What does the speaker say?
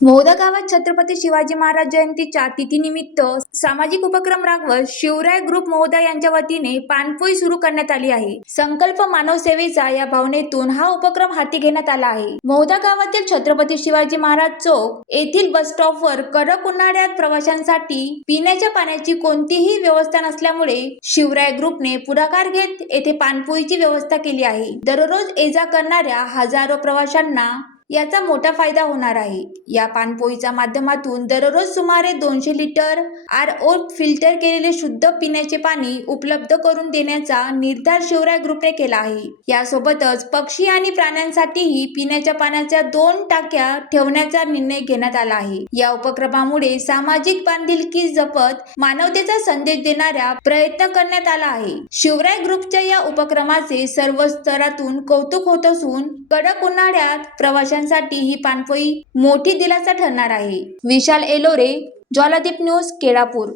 मौदा गावात छत्रपती शिवाजी महाराज जयंतीच्या तिथीनिमित्त सामाजिक उपक्रम राबवत शिवराय ग्रुप मौदा यांच्या वतीने पानपोई सुरू करण्यात आली आहे. संकल्प मानव सेवेचा या भावनेतून हा उपक्रम हाती घेण्यात आला आहे. मौदा गावातील छत्रपती शिवाजी महाराज चौक येथील बस स्टॉपवर कडक उन्हाळ्यात प्रवाशांसाठी पिण्याच्या पाण्याची कोणतीही व्यवस्था नसल्यामुळे शिवराय ग्रुपने पुढाकार घेत येथे पानपोईची व्यवस्था केली आहे. दररोज ये-जा करणाऱ्या हजारो प्रवाशांना याचा मोठा फायदा होणार आहे. या पानपोईच्या माध्यमातून दररोज सुमारे 200 लिटर RO फिल्टर केलेले शुद्ध पिण्याचे पाणी उपलब्ध करून देण्याचा निर्धार शिवराय ग्रुपने केला आहे. यासोबतच पक्षी आणि प्राण्यांसाठीही पिण्याच्या पाण्याच्या 2 टाक्या ठेवण्याचा निर्णय घेण्यात आला आहे. या उपक्रमामुळे सामाजिक बांधिलकी जपत मानवतेचा संदेश देणारा प्रयत्न करण्यात आला आहे. शिवराय ग्रुपच्या या उपक्रमाचे सर्व स्तरातून कौतुक होत असून कडक उन्हाळ्यात प्रवाशांसाठी ही पानपोई मोठी दिलासा ठरणार आहे. विशाल एलोरे, ज्वालादीप न्यूज, केळापूर.